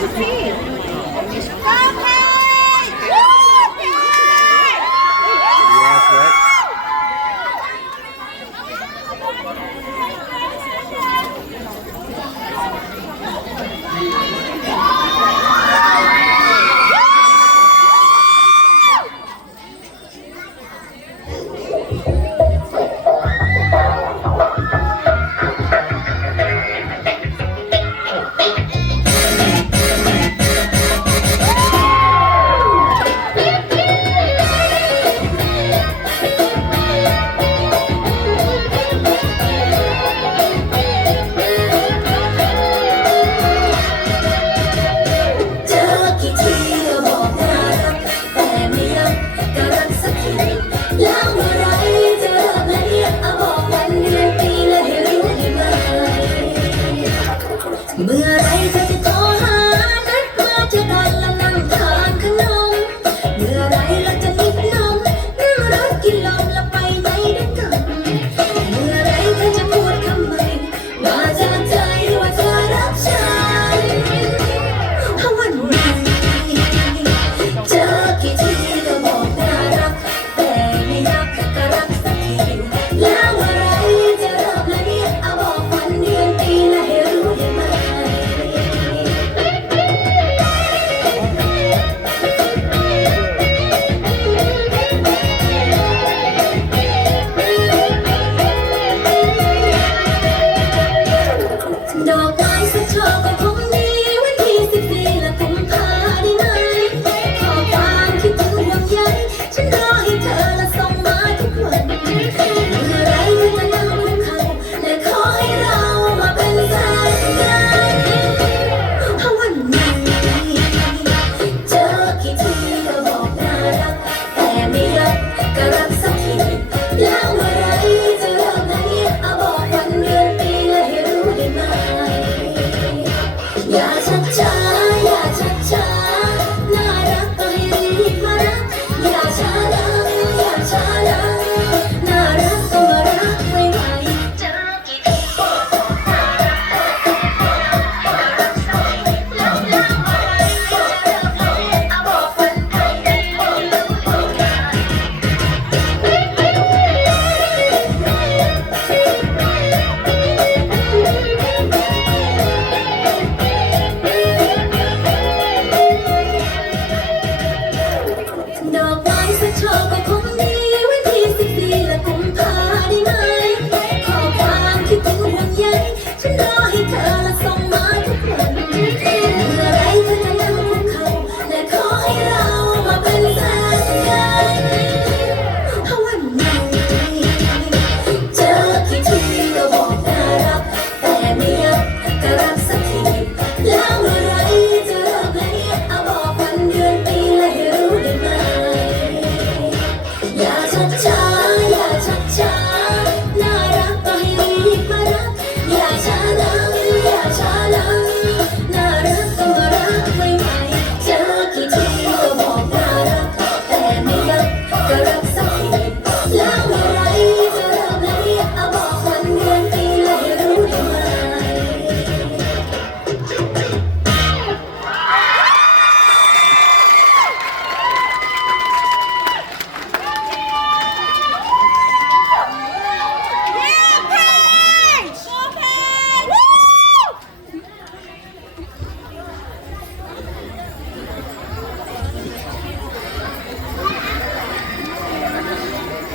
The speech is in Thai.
Yes, right.เมื่อไรเธอจะโทรหานัดมาเจอกันแล้วนั่งทานขนมเมื่อไรเราจะลิบลมนั่งรถกินลมแล้วไปไหนด้วยกันเมื่อไรเธอจะพูดคำใหม่ว่าจากใจว่าเธอรักฉันถ้าวันไหนเจอกี่ทีก็บอกน่ารักแต่ไม่รักก็รักสักทีแล้วเมื่อไรจะเริ่มละเนี่ยเอาบอกวันเดือนปีและให้รู้ได้ไหมดอกไม้สักช่อก็คงดีวันที่14และกุมภาได้ไหมขอความคิดถึงห่วงใยฉันรอให้เธอและส่งมาทุกวันเมื่อไรเธอจะนั่งคุกเข่าและขอให้เรามาเป็นแฟนกันถ้าวันไหนเจอกี่ทีก็บอกน่ารักแต่ไม่รักก็รักสักทีแล้วเมื่อไรจะเริ่มนะเนี่ยเอาบอกวันเดือนปีและให้รู้ได้ไหมอย่าชักช้า